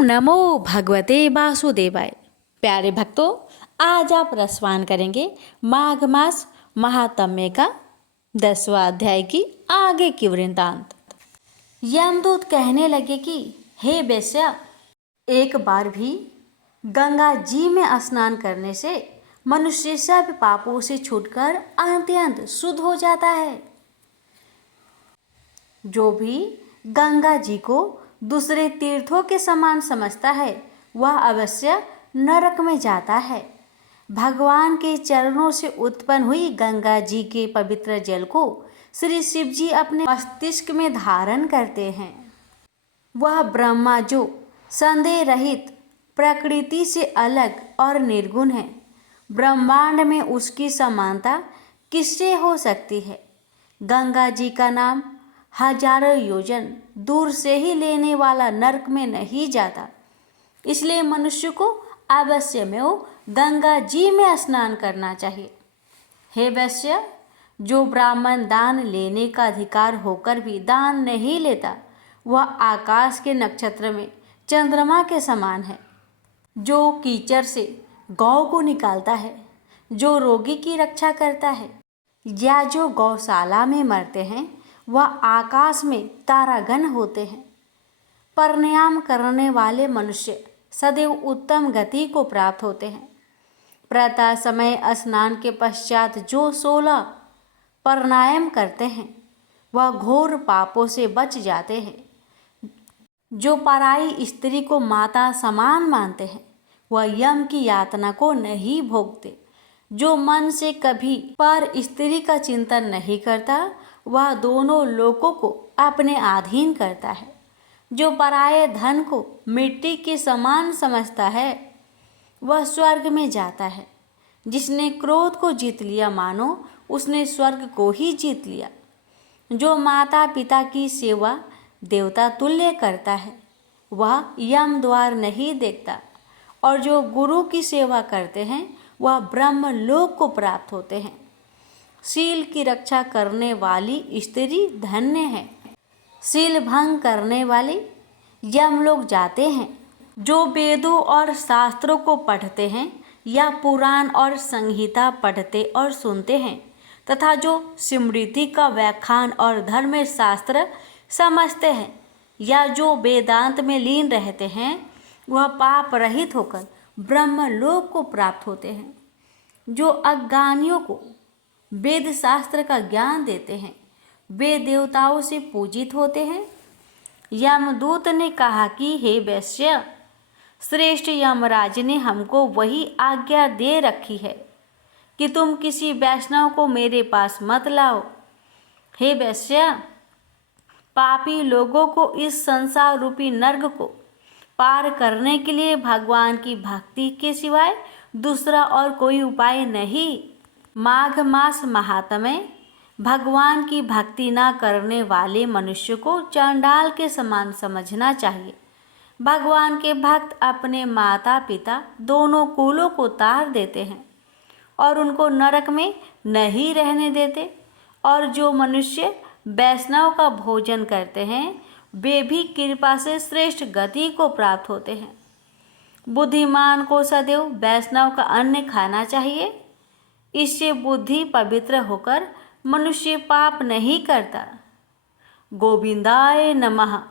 नमो भगवते वासुदेवाय। प्यारे भक्तों, आज आप रसपान करेंगे माघ मास महात्म्य का 10वां अध्याय की आगे की वृत्तांत। यमदूत कहने लगे कि हे वैश्य, एक बार भी गंगा जी में स्नान करने से मनुष्य सब पापों से छूटकर अत्यंत शुद्ध हो जाता है। जो भी गंगा जी को दूसरे तीर्थों के समान समझता है वह अवश्य नरक में जाता है। भगवान के चरणों से उत्पन्न हुई गंगा जी के पवित्र जल को श्री शिव जी अपने मस्तिष्क में धारण करते हैं। वह ब्रह्मा जो संदेह रहित प्रकृति से अलग और निर्गुण है, ब्रह्मांड में उसकी समानता किससे हो सकती है। गंगा जी का नाम हजारों योजन दूर से ही लेने वाला नरक में नहीं जाता, इसलिए मनुष्य को अवश्य में वो गंगा जी में स्नान करना चाहिए। हे वैश्य, जो ब्राह्मण दान लेने का अधिकार होकर भी दान नहीं लेता, वह आकाश के नक्षत्र में चंद्रमा के समान है। जो कीचड़ से गौ को निकालता है, जो रोगी की रक्षा करता है, या जो गौशाला में मरते हैं, वह आकाश में तारागण होते हैं। प्राणायाम करने वाले मनुष्य सदैव उत्तम गति को प्राप्त होते हैं। प्रातः समय स्नान के पश्चात जो 16 प्राणायाम करते हैं, वह घोर पापों से बच जाते हैं। जो पराई स्त्री को माता समान मानते हैं, वह यम की यातना को नहीं भोगते। जो मन से कभी पर स्त्री का चिंतन नहीं करता, वह दोनों लोकों को अपने अधीन करता है। जो पराये धन को मिट्टी के समान समझता है, वह स्वर्ग में जाता है। जिसने क्रोध को जीत लिया, मानो उसने स्वर्ग को ही जीत लिया। जो माता पिता की सेवा देवता तुल्य करता है, वह यम द्वार नहीं देखता, और जो गुरु की सेवा करते हैं, वह ब्रह्म लोक को प्राप्त होते हैं। शील की रक्षा करने वाली स्त्री धन्य है। शील भंग करने वाले यमलोक जाते हैं। जो वेदों और शास्त्रों को पढ़ते हैं, या पुराण और संहिता पढ़ते और सुनते हैं, तथा जो स्मृति का व्याख्यान और धर्म शास्त्र समझते हैं, या जो वेदांत में लीन रहते हैं, वह पाप रहित होकर ब्रह्म लोक को प्राप्त होते हैं। जो अज्ञानियों को वेद शास्त्र का ज्ञान देते हैं, वे देवताओं से पूजित होते हैं। यमदूत ने कहा कि हे वैश्य, श्रेष्ठ यमराज ने हमको वही आज्ञा दे रखी है कि तुम किसी वैष्णव को मेरे पास मत लाओ। हे वैश्य, पापी लोगों को इस संसार रूपी नर्क को पार करने के लिए भगवान की भक्ति के सिवाय दूसरा और कोई उपाय नहीं। माघ मास महात्म्य। भगवान की भक्ति न करने वाले मनुष्य को चांडाल के समान समझना चाहिए। भगवान के भक्त अपने माता पिता दोनों कुलों को तार देते हैं और उनको नरक में नहीं रहने देते। और जो मनुष्य वैष्णव का भोजन करते हैं, वे भी कृपा से श्रेष्ठ गति को प्राप्त होते हैं। बुद्धिमान को सदैव वैष्णव का अन्न खाना चाहिए। इससे बुद्धि पवित्र होकर मनुष्य पाप नहीं करता। गोविंदाय नमः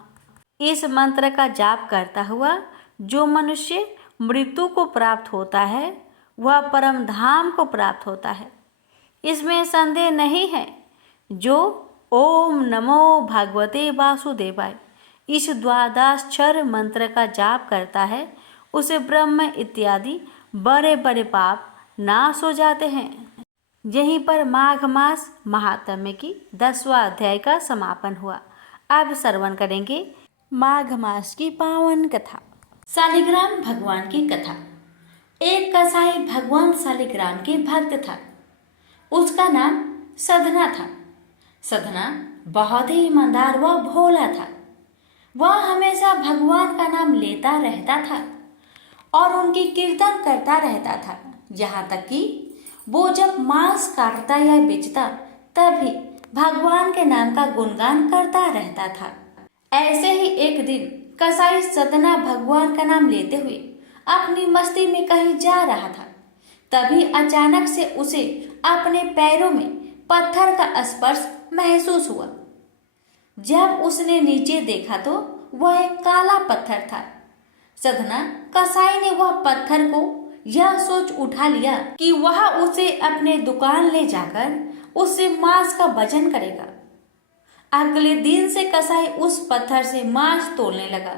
इस मंत्र का जाप करता हुआ जो मनुष्य मृत्यु को प्राप्त होता है, वह परम धाम को प्राप्त होता है, इसमें संदेह नहीं है। जो ओम नमो भगवते वासुदेवाय इस द्वादशाक्षर मंत्र का जाप करता है, उसे ब्रह्म इत्यादि बड़े बड़े पाप नाश हो जाते हैं। यहीं पर माघ मास महात्म्य की 10वां अध्याय का समापन हुआ। अब श्रवण करेंगे माघ मास की पावन कथा। शालिग्राम भगवान की कथा। एक कसाई भगवान शालिग्राम के भक्त था। उसका नाम सधना था। सधना बहुत ही ईमानदार व भोला था। वह हमेशा भगवान का नाम लेता रहता था और उनकी कीर्तन करता रहता था। यहाँ तक कि वो जब मांस काटता या बेचता, तभी भगवान के नाम का गुणगान करता रहता था। ऐसे ही एक दिन कसाई सदना भगवान का नाम लेते हुए अपनी मस्ती में कहीं जा रहा था। तभी अचानक से उसे अपने पैरों में पत्थर का स्पर्श महसूस हुआ। जब उसने नीचे देखा तो वह एक काला पत्थर था। सदना कसाई ने वह पत्थर को यह सोच उठा लिया कि वह उसे अपने दुकान ले जाकर उससे मांस का वजन करेगा। अगले दिन से कसाई उस पत्थर से मांस तोलने लगा।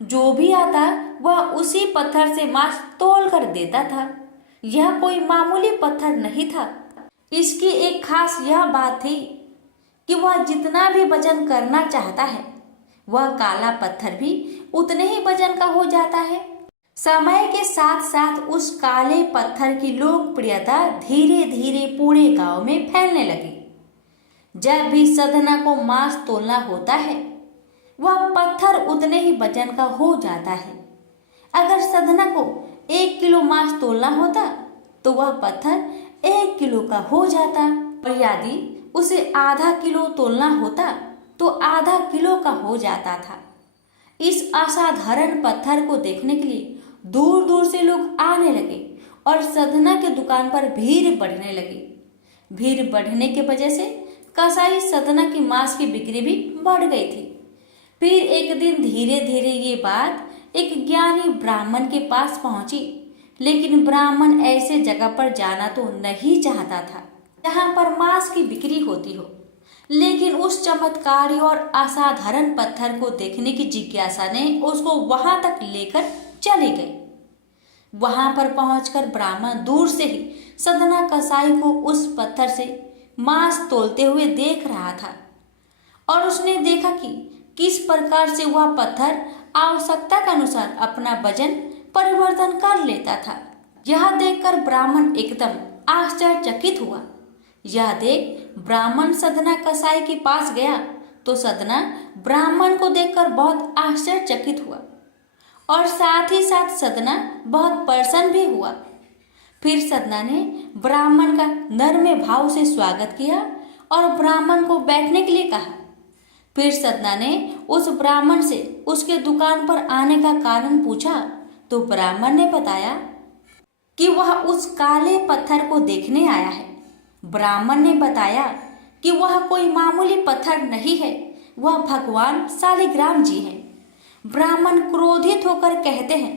जो भी आता वह उसी पत्थर से मांस तोल कर देता था। यह कोई मामूली पत्थर नहीं था। इसकी एक खास यह बात थी कि वह जितना भी वजन करना चाहता है वह काला पत्थर भी उतने ही वजन का हो जाता है। समय के साथ साथ उस काले पत्थर की लोकप्रियता धीरे धीरे पूरे गांव में फैलने लगी। जब भी सदना को मांस तोलना होता है वह पत्थर उतने ही वजन का हो जाता है। अगर सदना को 1 किलो मांस तोलना होता तो वह पत्थर 1 किलो का हो जाता, और यदि उसे आधा किलो तोलना होता तो आधा किलो का हो जाता था। इस असाधारण पत्थर को देखने के लिए दूर दूर से लोग आने लगे और सदना के दुकान पर भीड़ बढ़ने लगी। भीड़ बढ़ने की वजह से कसाई सदना की मांस की बिक्री भी बढ़ गई थी। फिर एक दिन धीरे धीरे ये बात एक ज्ञानी ब्राह्मण के पास पहुंची, लेकिन ब्राह्मण ऐसे जगह पर जाना तो नहीं चाहता था जहां पर मांस की बिक्री होती हो। लेकिन उस चमत्कारी और असाधारण पत्थर को देखने की जिज्ञासा ने उसको वहां तक लेकर चली गई। वहां पर पहुंचकर ब्राह्मण दूर से ही सदना कसाई को उस पत्थर से मांस तोलते हुए देख रहा था, और उसने देखा कि किस प्रकार से वह पत्थर आवश्यकता के अनुसार अपना वजन परिवर्तन कर लेता था। यह देखकर ब्राह्मण एकदम आश्चर्यचकित हुआ। यह देख ब्राह्मण सदना कसाई के पास गया तो सदना ब्राह्मण को देखकर बहुत आश्चर्यचकित हुआ, और साथ ही साथ सदना बहुत प्रसन्न भी हुआ। फिर सदना ने ब्राह्मण का नम्र भाव से स्वागत किया और ब्राह्मण को बैठने के लिए कहा। फिर सदना ने उस ब्राह्मण से उसके दुकान पर आने का कारण पूछा तो ब्राह्मण ने बताया कि वह उस काले पत्थर को देखने आया है। ब्राह्मण ने बताया कि वह कोई मामूली पत्थर नहीं है, वह भगवान शालिग्राम जी हैं। ब्राह्मण क्रोधित होकर कहते हैं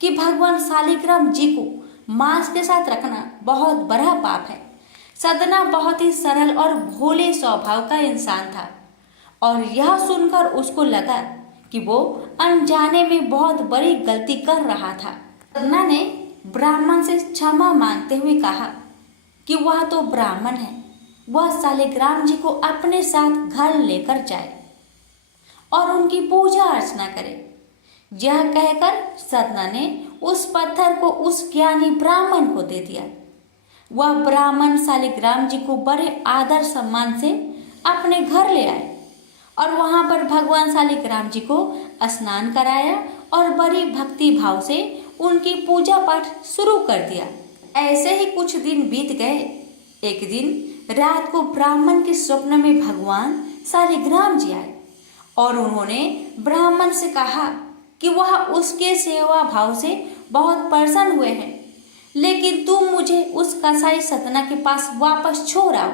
कि भगवान शालिग्राम जी को मांस के साथ रखना बहुत बड़ा पाप है। सदना बहुत ही सरल और भोले स्वभाव का इंसान था, और यह सुनकर उसको लगा कि वो अनजाने में बहुत बड़ी गलती कर रहा था। सदना ने ब्राह्मण से क्षमा मांगते हुए कहा कि वह तो ब्राह्मण है, वह शालिग्राम जी को अपने साथ घर लेकर जाए और उनकी पूजा अर्चना करे। यह कहकर सदना ने उस पत्थर को उस ज्ञानी ब्राह्मण को दे दिया। वह ब्राह्मण शालिग्राम जी को बड़े आदर सम्मान से अपने घर ले आए और वहां पर भगवान शालिग्राम जी को स्नान कराया और बड़ी भक्ति भाव से उनकी पूजा पाठ शुरू कर दिया। ऐसे ही कुछ दिन बीत गए। एक दिन रात को ब्राह्मण के स्वप्न में भगवान शालिग्राम जी आए और उन्होंने ब्राह्मण से कहा कि वह उसके सेवा भाव से बहुत प्रसन्न हुए हैं, लेकिन तुम मुझे उस कसाई सदना के पास वापस छोड़ आओ।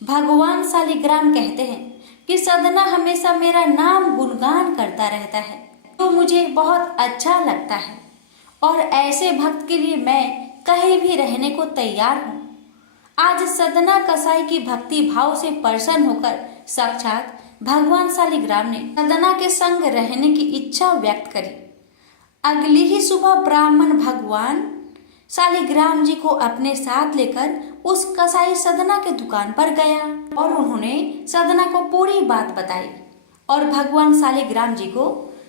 भगवान शालिग्राम कहते हैं कि सदना हमेशा मेरा नाम गुणगान करता रहता है, तो मुझे बहुत अच्छा लगता है, और ऐसे भक्त के लिए मैं कहीं भी रहने को तैयार हूँ। आज सदना कसाई की भक्ति भाव से प्रसन्न होकर साक्षात भगवान शालिग्राम ने सदना के संग रहने की इच्छा व्यक्त करी। अगली ही सुबह ब्राह्मण भगवान शालिग्राम जी को अपने साथ लेकर उस कसाई सदना के दुकान पर गया और उन्होंने सदना को पूरी बात बताई, और भगवान शालिग्राम जी को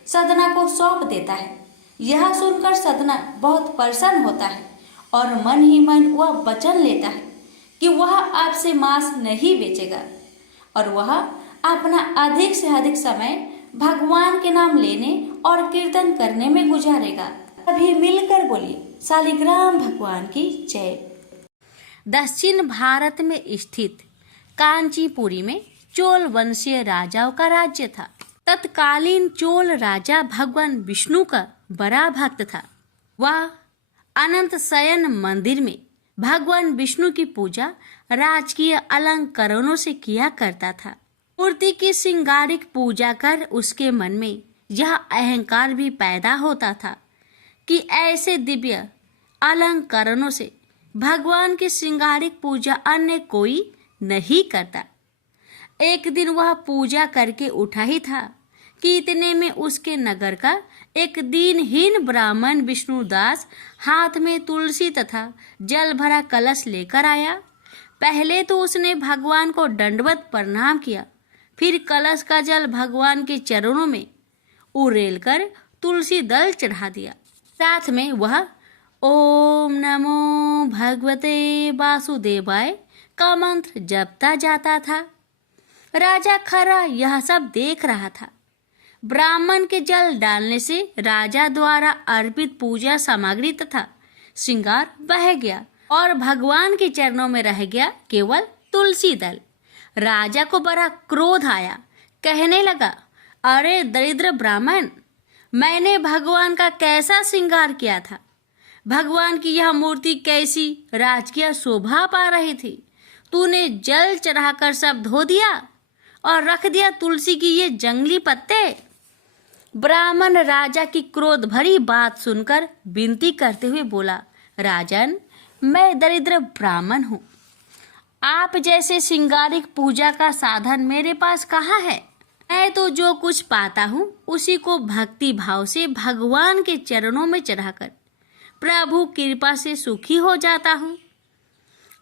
सदना को सौंप देता है। यह सुनकर सदना बहुत प्रसन्न होता है और मन ही मन वह वचन लेता है कि वह आपसे मांस नहीं बेचेगा और वह अपना अधिक से अधिक समय भगवान के नाम लेने और कीर्तन करने में गुजारेगा। अभी मिलकर बोलिए शालिग्राम भगवान की जय। दक्षिण भारत में स्थित कांचीपुरी में चोल वंशीय राजाओं का राज्य था। तत्कालीन चोल राजा भगवान विष्णु का बड़ा भक्त था। वह अनंत शयन मंदिर में भगवान विष्णु की पूजा राजकीय अलंकरणों से किया करता था। मूर्ति की श्रृंगारिक पूजा कर उसके मन में यह अहंकार भी पैदा होता था कि ऐसे दिव्य अलंकरणों से भगवान की श्रृंगारिक पूजा अन्य कोई नहीं करता। एक दिन वह पूजा करके उठा ही था कि इतने में उसके नगर का एक दीनहीन ब्राह्मण विष्णुदास हाथ में तुलसी तथा जल भरा कलश लेकर आया। पहले तो उसने भगवान को दंडवत प्रणाम किया, फिर कलश का जल भगवान के चरणों में उड़ेल कर तुलसी दल चढ़ा दिया। साथ में वह ओम नमो भगवते वासुदेवाय का मंत्र जपता जाता था। राजा खरा यह सब देख रहा था। ब्राह्मण के जल डालने से राजा द्वारा अर्पित पूजा सामग्री तथा श्रृंगार बह गया और भगवान के चरणों में रह गया केवल तुलसी दल। राजा को बड़ा क्रोध आया। कहने लगा, अरे दरिद्र ब्राह्मण, मैंने भगवान का कैसा श्रृंगार किया था। भगवान की यह मूर्ति कैसी राजकीय शोभा पा रही थी। तूने जल चढ़ाकर सब धो दिया और रख दिया तुलसी की ये जंगली पत्ते। ब्राह्मण राजा की क्रोध भरी बात सुनकर विनती करते हुए बोला, राजन, मैं दरिद्र ब्राह्मण हूँ। आप जैसे श्रृंगारिक पूजा का साधन मेरे पास कहाँ है। मैं तो जो कुछ पाता हूँ उसी को भक्ति भाव से भगवान के चरणों में चढ़ाकर प्रभु कृपा से सुखी हो जाता हूँ।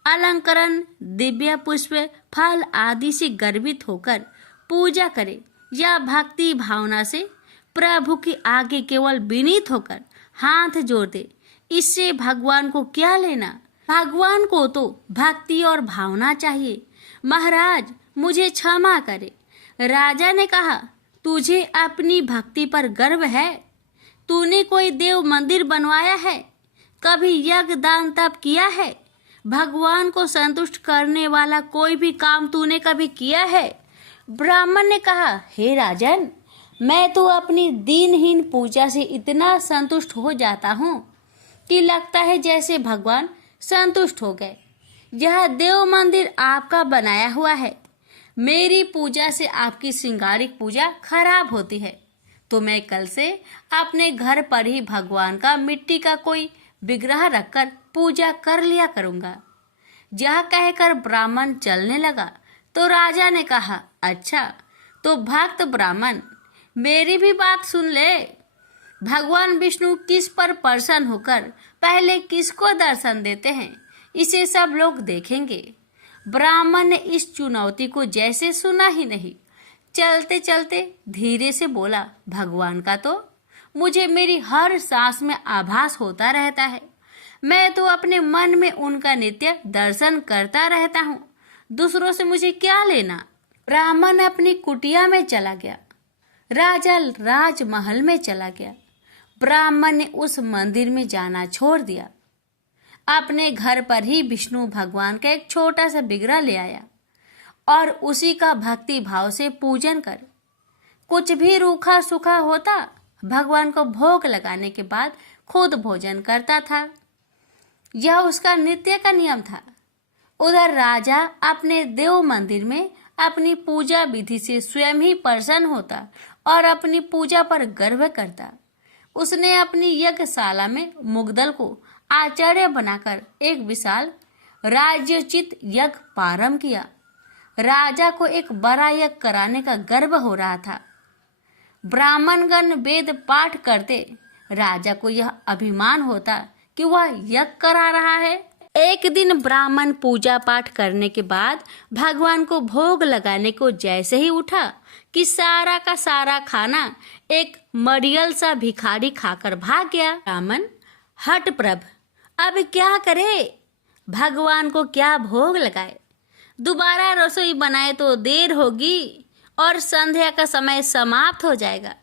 अलंकरण, दिव्य पुष्प, फल आदि से गर्वित होकर पूजा करे या भक्ति भावना से प्रभु के आगे केवल विनीत होकर हाथ जोड़ दे, इससे भगवान को क्या लेना। भगवान को तो भक्ति और भावना चाहिए। महाराज, मुझे क्षमा करे। राजा ने कहा, तुझे अपनी भक्ति पर गर्व है। तूने कोई देव मंदिर बनवाया है, कभी यज्ञ दान तप किया है, भगवान को संतुष्ट करने वाला कोई भी काम तूने कभी किया है। ब्राह्मण ने कहा, हे राजन, मैं तो अपनी दीनहीन पूजा से इतना संतुष्ट हो जाता हूँ कि लगता है जैसे भगवान संतुष्ट हो गए। यह देव मंदिर आपका बनाया हुआ है। मेरी पूजा से आपकी श्रृंगारिक पूजा खराब होती है, तो मैं कल से अपने घर पर ही भगवान का मिट्टी का कोई विग्रह रखकर पूजा कर लिया करूँगा। यह कहकर ब्राह्मण चलने लगा तो राजा ने कहा, अच्छा तो भक्त ब्राह्मण, मेरी भी बात सुन ले। भगवान विष्णु किस पर प्रसन्न होकर पहले किसको दर्शन देते हैं, इसे सब लोग देखेंगे। ब्राह्मण ने इस चुनौती को जैसे सुना ही नहीं, चलते चलते धीरे से बोला, भगवान का तो मुझे मेरी हर सांस में आभास होता रहता है। मैं तो अपने मन में उनका नित्य दर्शन करता रहता हूँ। दूसरों से मुझे क्या लेना। ब्राह्मण अपनी कुटिया में चला गया। राजा राजमहल में चला गया। ब्राह्मण ने उस मंदिर में जाना छोड़ दिया। अपने घर पर ही विष्णु भगवान का एक छोटा सा विग्रह ले आया और उसी का भक्ति भाव से पूजन कर कुछ भी रूखा सूखा होता भगवान को भोग लगाने के बाद खुद भोजन करता था। यह उसका नित्य का नियम था। उधर राजा अपने देव मंदिर में अपनी पूजा विधि से स्वयं ही प्रसन्न होता और अपनी पूजा पर गर्व करता। उसने अपनी यज्ञशाला में मुग्दल को आचार्य बनाकर एक विशाल राज्योचित यज्ञ प्रारंभ किया। राजा को एक बड़ा यज्ञ कराने का गर्व हो रहा था। ब्राह्मणगण वेद पाठ करते, राजा को यह अभिमान होता कि वह यज्ञ करा रहा है। एक दिन ब्राह्मण पूजा पाठ करने के बाद भगवान को भोग लगाने को जैसे ही उठा कि सारा का सारा खाना एक मरियल सा भिखारी खाकर भाग गया। ब्राह्मण हट प्रभ, अब क्या करे, भगवान को क्या भोग लगाए। दोबारा रसोई बनाए तो देर होगी और संध्या का समय समाप्त हो जाएगा।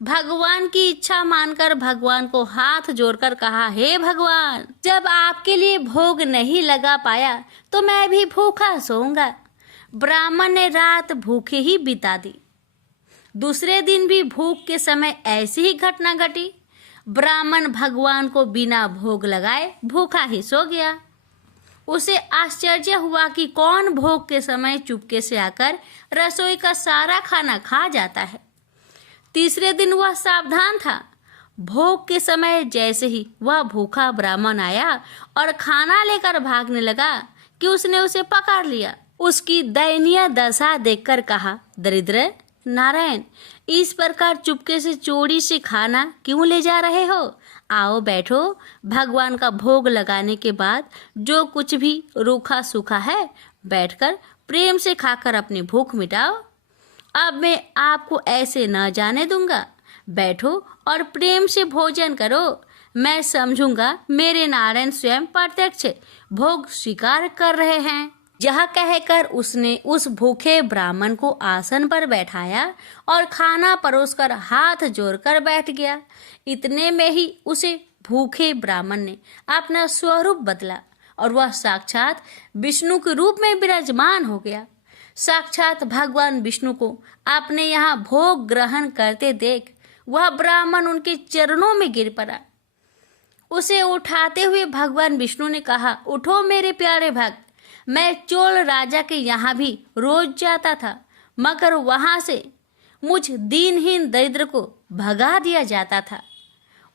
भगवान की इच्छा मानकर भगवान को हाथ जोड़कर कहा, हे भगवान, जब आपके लिए भोग नहीं लगा पाया तो मैं भी भूखा सोऊंगा। ब्राह्मण ने रात भूखे ही बिता दी। दूसरे दिन भी भूख के समय ऐसी ही घटना घटी। ब्राह्मण भगवान को बिना भोग लगाए भूखा ही सो गया। उसे आश्चर्य हुआ कि कौन भोग के समय चुपके से आकर रसोई का सारा खाना खा जाता है। तीसरे दिन वह सावधान था। भोग के समय जैसे ही वह भूखा ब्राह्मण आया और खाना लेकर भागने लगा कि उसने उसे पकड़ लिया। उसकी दयनीय दशा देखकर कहा, दरिद्र नारायण, इस प्रकार चुपके से चोरी से खाना क्यों ले जा रहे हो? आओ बैठो, भगवान का भोग लगाने के बाद जो कुछ भी रूखा सूखा है बैठकर प्रेम से खाकर अपनी भूख मिटाओ। अब मैं आपको ऐसे न जाने दूंगा। बैठो और प्रेम से भोजन करो। मैं समझूंगा मेरे नारायण स्वयं प्रत्यक्ष भोग स्वीकार कर रहे हैं। यह कहकर उसने उस भूखे ब्राह्मण को आसन पर बैठाया और खाना परोसकर हाथ जोड़कर बैठ गया। इतने में ही उसे भूखे ब्राह्मण ने अपना स्वरूप बदला और वह साक्षात विष्णु के रूप में विराजमान हो गया। साक्षात भगवान विष्णु को अपने यहाँ भोग ग्रहण करते देख वह ब्राह्मण उनके चरणों में गिर पड़ा। उसे उठाते हुए भगवान विष्णु ने कहा, उठो मेरे प्यारे भक्त, मैं चोल राजा के यहाँ भी रोज जाता था, मगर वहां से मुझ दीनहीन दरिद्र को भगा दिया जाता था।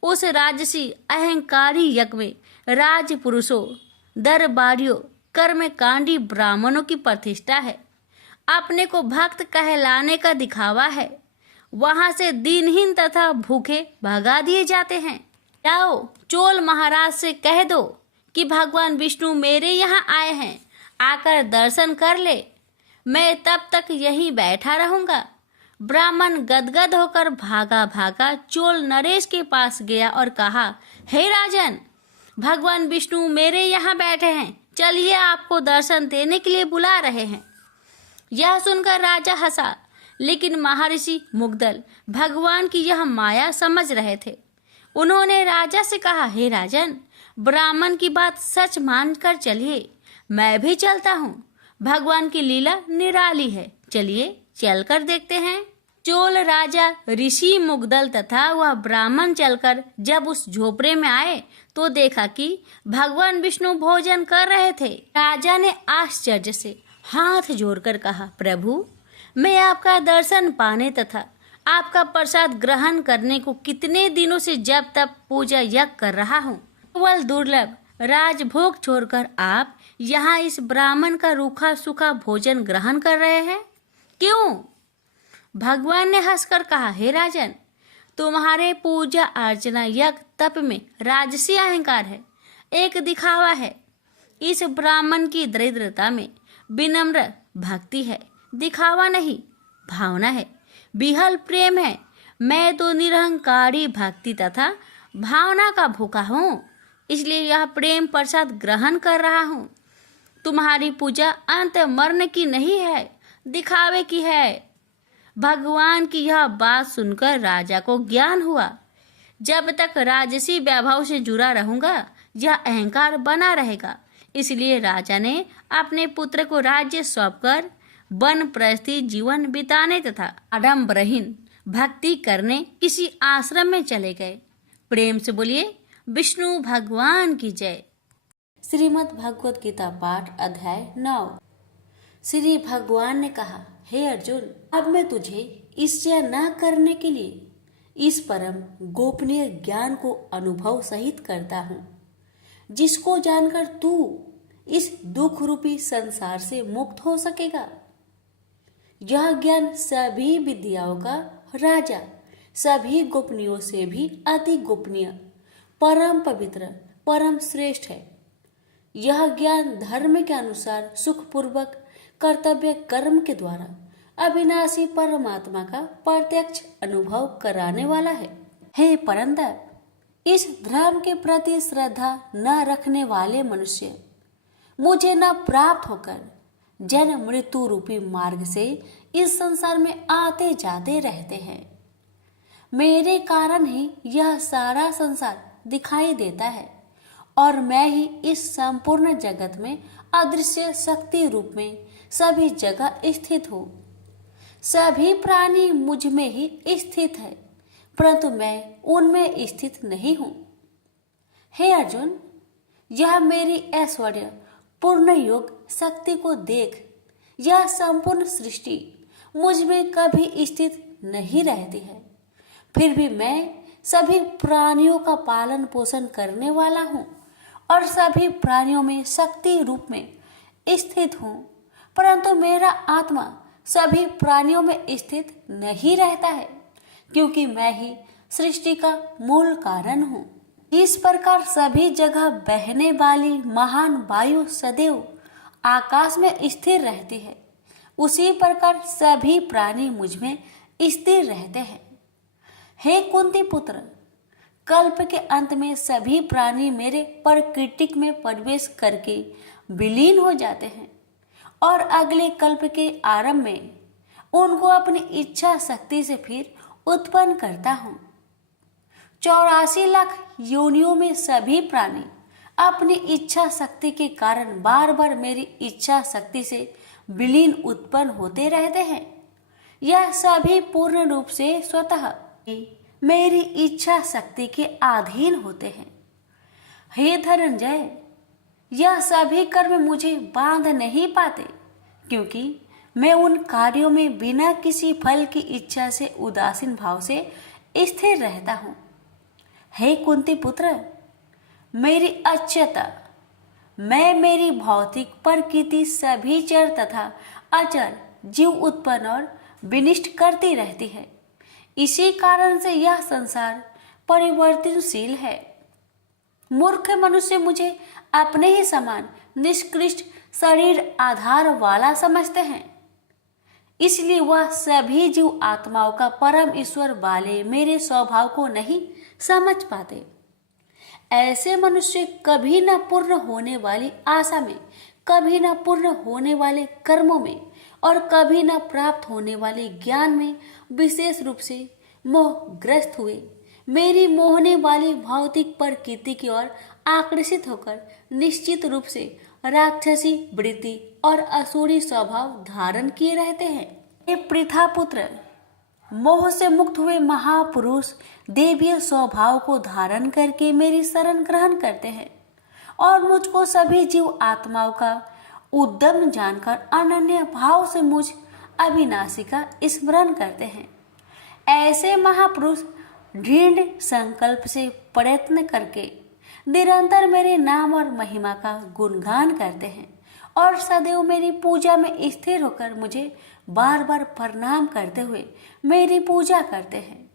उस राजसी अहंकारी यज्ञ में राजपुरुषों, दरबारियों, कर्मकांडी ब्राह्मणों की प्रतिष्ठा है। अपने को भक्त कहलाने का दिखावा है। वहां से दीनहीन तथा भूखे भगा दिए जाते हैं। जाओ चोल महाराज से कह दो कि भगवान विष्णु मेरे यहाँ आए हैं, आकर दर्शन कर ले। मैं तब तक यहीं बैठा रहूंगा। ब्राह्मण गदगद होकर भागा भागा चोल नरेश के पास गया और कहा, हे राजन, भगवान विष्णु मेरे यहाँ बैठे हैं, चलिए आपको दर्शन देने के लिए बुला रहे हैं। यह सुनकर राजा हंसा, लेकिन महर्षि मुग्दल भगवान की यह माया समझ रहे थे। उन्होंने राजा से कहा, हे राजन, ब्राह्मण की बात सच मानकर चलिए, मैं भी चलता हूँ। भगवान की लीला निराली है, चलिए चलकर देखते हैं। चोल राजा ऋषि मुग्दल तथा वह ब्राह्मण चलकर जब उस झोपड़े में आए तो देखा कि भगवान विष्णु भोजन कर रहे थे। राजा ने आश्चर्य से हाथ जोड़कर कहा, प्रभु, मैं आपका दर्शन पाने तथा आपका प्रसाद ग्रहण करने को कितने दिनों से जब तक पूजा यज्ञ कर रहा हूँ। केवल दुर्लभ राजभोग छोड़कर आप यहाँ इस ब्राह्मण का रूखा सूखा भोजन ग्रहण कर रहे हैं, क्यों? भगवान ने हंसकर कहा, हे राजन, तुम्हारे पूजा अर्चना यज्ञ तप में राजसी अहंकार है, एक दिखावा है। इस ब्राह्मण की दरिद्रता में विनम्र भक्ति है, दिखावा नहीं, भावना है, विहल प्रेम है। मैं तो निरहंकारी भक्ति तथा भावना का भूखा हूँ, इसलिए यह प्रेम प्रसाद ग्रहण कर रहा हूँ। तुम्हारी पूजा अंत मरण की नहीं है, दिखावे की है। भगवान की यह बात सुनकर राजा को ज्ञान हुआ। जब तक राजसी वैभव से जुड़ा रहूंगा यह अहंकार बना रहेगा। इसलिए राजा ने अपने पुत्र को राज्य सौंपकर वन प्रस्थी जीवन बिताने तथा आडंबरहीन भक्ति करने किसी आश्रम में चले गए। प्रेम से बोलिए विष्णु भगवान की जय। श्रीमद् भगवत गीता पाठ अध्याय 9। श्री भगवान ने कहा, हे अर्जुन, अब मैं तुझे ईर्ष्या न करने के लिए इस परम गोपनीय ज्ञान को अनुभव सहित करता हूँ, जिसको जानकर तू इस दुख रूपी संसार से मुक्त हो सकेगा। यह ज्ञान सभी विद्याओं का राजा, सभी गोपनीयों से भी अति गोपनीय, परम पवित्र, परम श्रेष्ठ है। यह ज्ञान धर्म के अनुसार सुखपूर्वक कर्तव्य कर्म के द्वारा अविनाशी परमात्मा का प्रत्यक्ष अनुभव कराने वाला है। हे परंतप, इस धर्म के प्रति श्रद्धा न रखने वाले मनुष्य मुझे न प्राप्त होकर जन्म मृत्यु रूपी मार्ग से इस संसार में आते जाते रहते हैं। मेरे कारण ही यह सारा संसार दिखाई देता है और मैं ही इस संपूर्ण जगत में अदृश्य शक्ति रूप में सभी जगह स्थित हूँ। सभी प्राणी मुझ में ही स्थित है, परंतु मैं उनमें स्थित नहीं हूँ। हे अर्जुन, यह मेरी ऐश्वर्य पूर्ण योग शक्ति को देख, यह संपूर्ण सृष्टि मुझ में कभी स्थित नहीं रहती है, फिर भी मैं सभी प्राणियों का पालन पोषण करने वाला हूँ और सभी प्राणियों में शक्ति रूप में स्थित हूँ, परंतु मेरा आत्मा सभी प्राणियों में स्थित नहीं रहता है, क्योंकि मैं ही सृष्टि का मूल कारण हूँ। इस प्रकार सभी जगह बहने वाली महान वायु सदैव आकाश में स्थिर रहती है, उसी प्रकार सभी प्राणी मुझ में स्थिर रहते हैं। हे कुंती पुत्र, कल्प के अंत में सभी प्राणी मेरे प्रकृति में प्रवेश करके विलीन हो जाते हैं और अगले कल्प के आरंभ में उनको अपनी इच्छा शक्ति से फिर उत्पन्न करता हूँ। 84 लाख योनियों में सभी प्राणी अपनी इच्छा शक्ति के कारण बार बार मेरी इच्छा शक्ति से विलीन उत्पन्न होते रहते हैं। यह सभी पूर्ण रूप से स्वतः मेरी इच्छा शक्ति के अधीन होते हैं। हे धनंजय, यह सभी कर्म मुझे बांध नहीं पाते, क्योंकि मैं उन कार्यों में बिना किसी फल की इच्छा से उदासीन भाव से स्थिर रहता हूँ। हे कुंती पुत्र, मेरी अच्छता मैं मेरी भौतिक प्रकृति सभी चर तथा अचर जीव उत्पन्न और विनिष्ट करती रहती है। इसी कारण से यह संसार परिवर्तनशील है। मूर्ख मनुष्य मुझे अपने ही समान निष्कृष्ट शरीर आधार वाला समझते हैं, इसलिए वह सभी जीव आत्माओं का परम ईश्वर वाले मेरे स्वभाव को नहीं समझ पाते। ऐसे मनुष्य कभी न पूर्ण होने वाली आशा में, कभी न पूर्ण होने वाले कर्मों में और कभी न प्राप्त होने वाले ज्ञान में विशेष रूप से मोहग्रस्त हुए मेरी मोहने वाली भौतिक प्रकृति की ओर आकर्षित होकर निश्चित रूप से राक्षसी वृत्ति और असुरी स्वभाव धारण किए रहते हैं। ये पृथा पुत्र, मोह से मुक्त हुए महापुरुष देवीय स्वभाव को धारण करके मेरी शरण ग्रहण करते हैं और मुझको सभी जीव आत्माओं का उद्यम जानकर अनन्य भाव से मुझ अविनाशी का स्मरण करते हैं। ऐसे महापुरुष दृढ़ संकल्प से प्रयत्न करके निरंतर मेरे नाम और महिमा का गुणगान करते हैं और सदैव मेरी पूजा में स्थिर होकर मुझे बार बार प्रणाम करते हुए मेरी पूजा करते हैं।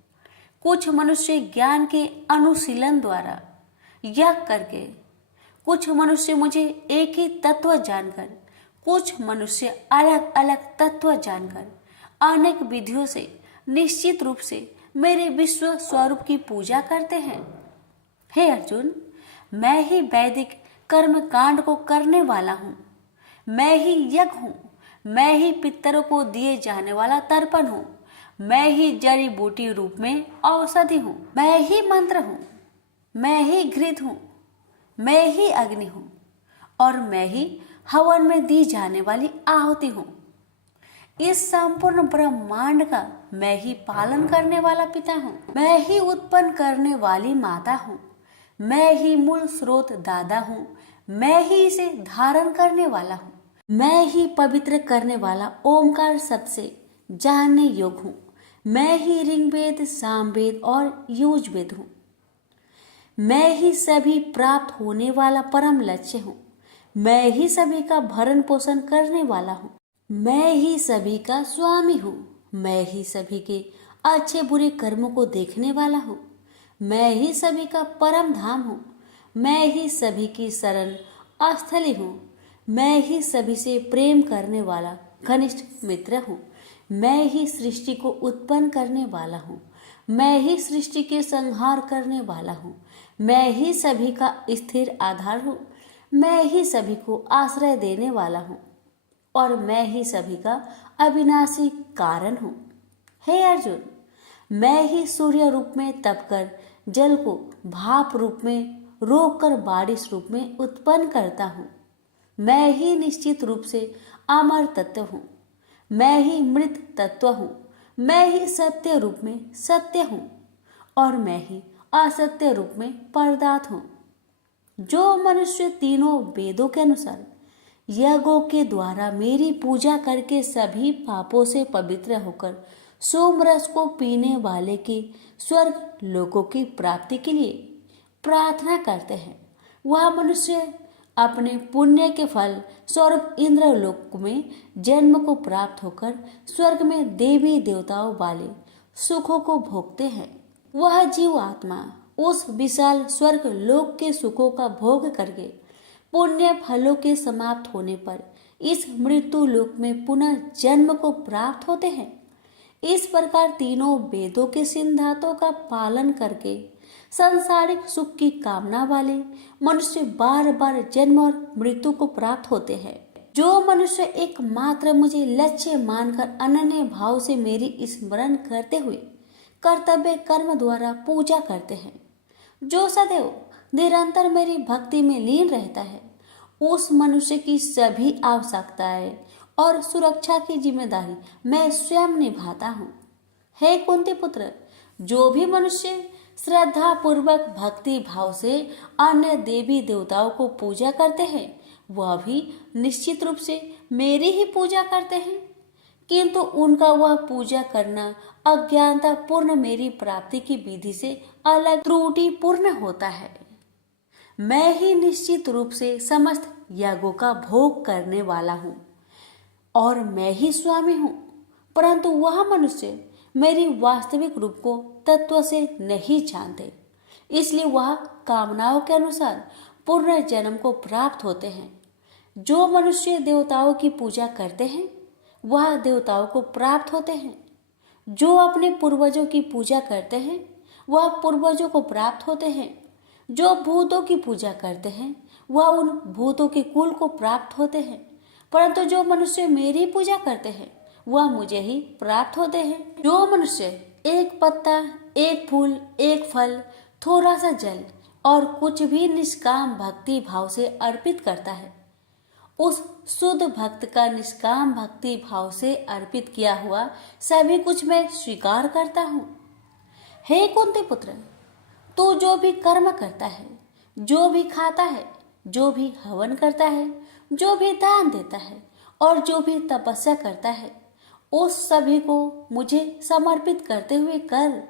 कुछ मनुष्य ज्ञान के अनुशीलन द्वारा यज्ञ करके, कुछ मनुष्य मुझे एक ही तत्व जानकर, कुछ मनुष्य अलग अलग तत्व जानकर अनेक विधियों से निश्चित रूप से मेरे विश्व स्वरूप की पूजा करते हैं। हे अर्जुन, मैं ही वैदिक कर्म कांड को करने वाला हूँ, मैं ही यज्ञ हूँ, मैं ही पितरों को दिए जाने वाला तर्पण हूँ, मैं ही जड़ी बूटी रूप में औषधि हूँ, मैं ही मंत्र हूँ, मैं ही घृत हूँ, मैं ही अग्नि हूँ और मैं ही हवन में दी जाने वाली आहुति हूँ। इस संपूर्ण ब्रह्मांड का मैं ही पालन करने वाला पिता हूँ, मैं ही उत्पन्न करने वाली माता हूँ, मैं ही मूल स्रोत दादा हूँ, मैं ही इसे धारण करने वाला हूँ, मैं ही पवित्र करने वाला ओमकार शब्द से जानने योग्य हूँ, मैं ही ऋग्वेद, सामवेद और यजुर्वेद हूँ, मैं ही सभी प्राप्त होने वाला परम लक्ष्य हूँ, मैं ही सभी का भरण पोषण करने वाला हूँ, मैं ही सभी का स्वामी हूँ, मैं ही सभी के अच्छे बुरे कर्मों को देखने वाला हूँ, मैं ही सभी का परम धाम हूँ, मैं ही सभी की शरण स्थली हूँ, मैं ही सभी से प्रेम करने वाला घनिष्ठ मित्र हूँ, मैं ही सृष्टि को उत्पन्न करने वाला हूँ, मैं ही सृष्टि के संहार करने वाला हूँ, मैं ही सभी का स्थिर आधार हूँ, मैं ही सभी को आश्रय देने वाला हूँ और मैं ही सभी का अविनाशी कारण हूँ। हे अर्जुन, मैं ही सूर्य रूप में तपकर जल को भाप रूप में रोककर बारिश रूप में उत्पन्न करता हूँ, मैं ही निश्चित रूप से अमर तत्व हूँ, मैं ही मृत तत्व हूँ, मैं ही सत्य रूप में सत्य हूँ और मैं ही असत्य रूप में पदार्थ हूँ। जो मनुष्य तीनों वेदों के अनुसार यज्ञों के द्वारा मेरी पूजा करके सभी पापों से पवित्र होकर सोमरस को पीने वाले के स्वर्ग लोकों की प्राप्ति के लिए प्रार्थना करते हैं, वह मनुष्य अपने पुण्य के फल स्वरूप इंद्रलोक में जन्म को प्राप्त होकर स्वर्ग में देवी देवताओं वाले सुखों को भोगते हैं। वह जीव आत्मा उस विशाल स्वर्ग लोक के सुखों का भोग करके पुण्य फलों के समाप्त होने पर इस मृत्यु लोक में पुनः जन्म को प्राप्त होते हैं। इस प्रकार तीनों वेदों के सिद्धांतों का पालन करके सांसारिक सुख की कामना वाले मनुष्य बार बार जन्म और मृत्यु को प्राप्त होते हैं। जो मनुष्य एकमात्र मुझे लक्ष्य मानकर अनन्य भाव से मेरी स्मरण करते हुए कर्तव्य कर्म द्वारा पूजा करते हैं, जो सदैव निरंतर मेरी भक्ति में लीन रहता है, उस मनुष्य की सभी आवश्यकताएं और सुरक्षा की जिम्मेदारी मैं स्वयं निभाता हूँ। हे कुंती पुत्र, जो भी मनुष्य श्रद्धा पूर्वक भक्ति भाव से अन्य देवी देवताओं को पूजा करते हैं, वह भी निश्चित रूप से मेरी ही पूजा करते हैं, किंतु उनका वह पूजा करना अज्ञानता पूर्ण मेरी प्राप्ति की विधि से अलग त्रुटि पूर्ण होता है। मैं ही निश्चित रूप से समस्त यागों का भोग करने वाला हूँ और मैं ही स्वामी हूँ, परंतु वह मनुष्य मेरी वास्तविक रूप को तत्व से नहीं जानते, इसलिए वह कामनाओं के अनुसार पूर्ण जन्म को प्राप्त होते हैं। जो मनुष्य देवताओं की पूजा करते हैं वह देवताओं को प्राप्त होते हैं, जो अपने पूर्वजों की पूजा करते हैं वह पूर्वजों को प्राप्त होते हैं, जो भूतों की पूजा करते हैं वह उन भूतों के कुल को प्राप्त होते हैं, परंतु जो मनुष्य मेरी पूजा करते हैं वह मुझे ही प्राप्त होते हैं। जो मनुष्य एक पत्ता, एक फूल, एक फल, थोड़ा सा जल और कुछ भी निष्काम भक्ति भाव से अर्पित करता है, उस शुद्ध भक्त का निष्काम भक्ति भाव से अर्पित किया हुआ सभी कुछ मैं स्वीकार करता हूँ। हे कुंती पुत्र, तू जो भी कर्म करता है, जो भी खाता है, जो भी हवन करता है, जो भी दान देता है और जो भी तपस्या करता है, उस सभी को मुझे समर्पित करते हुए कर।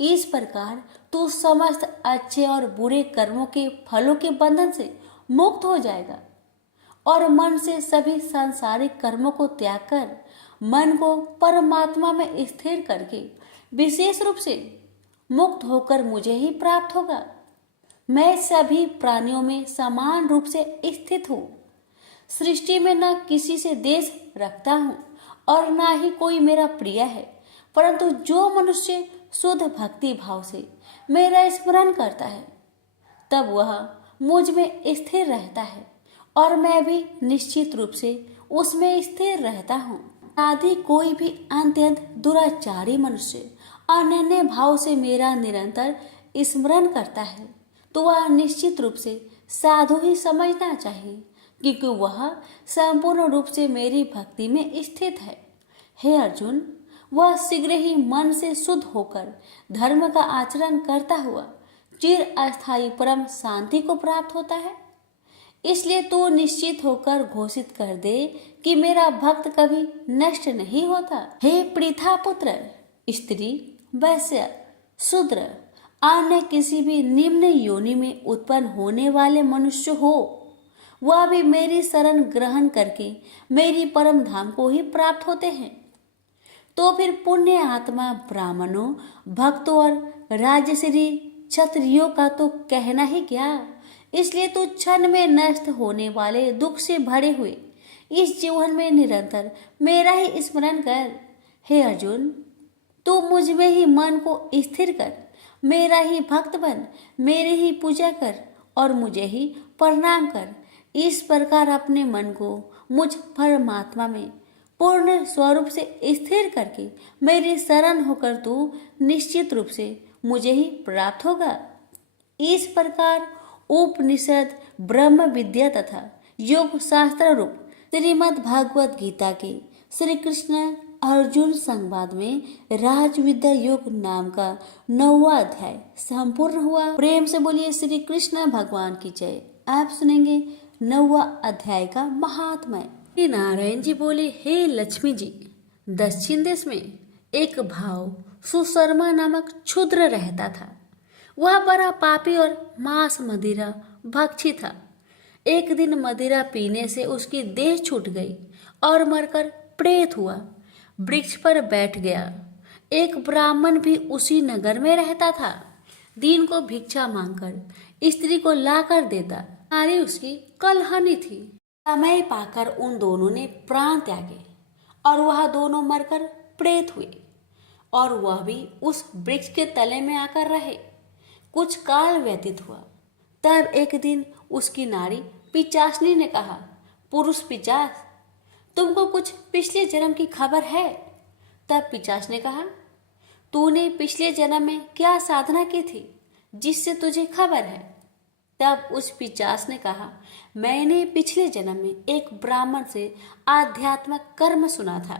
इस प्रकार तू समस्त अच्छे और बुरे कर्मों के फलों के बंधन से मुक्त हो जाएगा और मन से सभी सांसारिक कर्मों को त्याग कर मन को परमात्मा में स्थिर करके विशेष रूप से मुक्त होकर मुझे ही प्राप्त होगा। मैं सभी प्राणियों में समान रूप से स्थित हूँ। सृष्टि में न किसी से देश रखता हूँ और न ही कोई मेरा प्रिय है, परंतु जो मनुष्य शुद्ध भक्ति भाव से मेरा स्मरण करता है तब वह मुझ में स्थिर रहता है और मैं भी निश्चित रूप से उसमें स्थिर रहता हूँ। आदि कोई भी अत्यंत दुराचारी मनुष्य अनन्य भाव से मेरा निरंतर स्मरण करता है तो वह निश्चित रूप से साधु ही समझना चाहिए, क्योंकि वह संपूर्ण रूप से मेरी भक्ति में स्थित है। हे अर्जुन, वह शीघ्र ही मन से शुद्ध होकर धर्म का आचरण करता हुआ चिर अस्थायी परम शांति को प्राप्त होता है। इसलिए तू निश्चित होकर घोषित कर दे कि मेरा भक्त कभी नष्ट नहीं होता। हे पृथा पुत्र, स्त्री, वैश्य, शूद्र, अन्य किसी भी निम्न योनि में उत्पन्न होने वाले मनुष्य हो, वह भी मेरी शरण ग्रहण करके मेरी परम धाम को ही प्राप्त होते हैं। तो फिर पुण्य आत्मा ब्राह्मणों, भक्तों और राजश्री क्षत्रियों का तो कहना ही क्या। इसलिए तू क्षण में नष्ट होने वाले दुख से भरे हुए इस जीवन में निरंतर मेरा ही स्मरण कर। हे अर्जुन, तू मुझ में ही मन को स्थिर कर, मेरा ही भक्त बन, मेरी ही पूजा कर और मुझे ही प्रणाम कर। इस प्रकार अपने मन को मुझ परमात्मा में पूर्ण स्वरूप से स्थिर करके मेरी शरण होकर तू निश्चित रूप से मुझे ही प्राप्त होगा। इस प्रकार उपनिषद, ब्रह्म विद्या तथा योग शास्त्र रूप श्रीमद् भागवत गीता के श्री कृष्ण अर्जुन संवाद में राजविद्या योग नाम का 9वां अध्याय संपूर्ण हुआ। प्रेम से बोलिए श्री कृष्ण भगवान की जय। आप सुनेंगे 9वां अध्याय का महात्म्य। श्री नारायण जी बोले, हे लक्ष्मी जी, दक्षिण देश में एक भाव सुशर्मा नामक क्षुद्र रहता था। वह बड़ा पापी और मांस मदिरा भक्षी था। एक दिन मदिरा पीने से उसकी देह छूट गई और मरकर प्रेत हुआ। वृक्ष पर बैठ गया। एक ब्राह्मण भी उसी नगर में रहता था। दिन को भिक्षा मांगकर स्त्री को लाकर देता। नारी उसकी कलहनी थी। समय पाकर उन दोनों ने प्राण त्यागे और वह दोनों मरकर प्रेत हुए और वह भी उस वृक्ष के तले में आकर रहे। कुछ काल व्यतीत हुआ। तब एक दिन उसकी नारी पिचासनी ने कहा, पुरुष पिचास, तुमको कुछ पिछले जन्म की खबर है? तब पिचास ने कहा, तूने पिछले जन्म में क्या साधना की थी जिससे तुझे खबर है? तब उस पिचास ने कहा, मैंने पिछले जन्म में एक ब्राह्मण से आध्यात्मिक कर्म सुना था।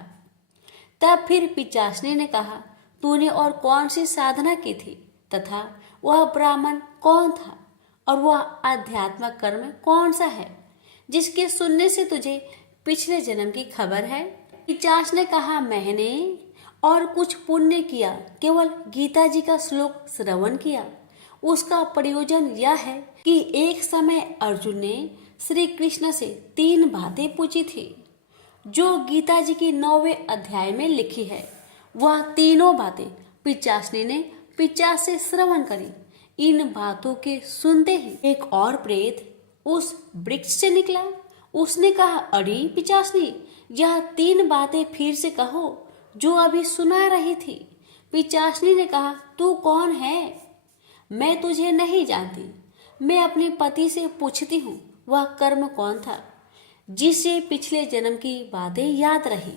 तब फिर पिचासनी ने कहा, तूने और कौन सी साधना की थी तथा वह ब्राह्मण कौन था और वह आध्यात्मिक कर्म कौन सा है जिसके सुनने से तुझे पिछले जन्म की खबर है? पिचास ने कहा, मैंने और कुछ पुण्य किया, केवल गीता जी का श्लोक श्रवण किया। उसका प्रयोजन यह है कि एक समय अर्जुन ने श्री कृष्ण से 3 बातें पूछी थी जो गीता जी की 9वें अध्याय में लिखी है। वह तीनों बातें पिचासनी ने पिचास से श्रवण करी। इन बातों के सुनते ही एक और प्रेत उस वृक्ष से निकला। उसने कहा, अरे पिचासनी, यह 3 बातें फिर से कहो जो अभी सुना रही थी। पिचासनी ने कहा, तू कौन है? मैं तुझे नहीं जानती। मैं अपने पति से पूछती हूँ, वह कर्म कौन था जिससे पिछले जन्म की बातें याद रही।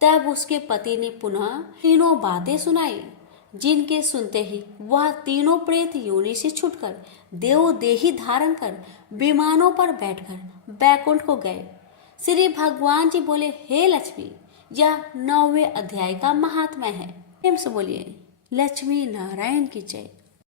तब उसके पति ने पुनः तीनों बातें सुनाई, जिनके सुनते ही वह तीनों प्रेत योनि से छूटकर देव देही धारण कर विमानों पर बैठकर बैकुंठ को गए। श्री भगवान जी बोले, हे लक्ष्मी, यह 9वें अध्याय का महात्म्य है। प्रेम से बोलिए लक्ष्मी नारायण की जय।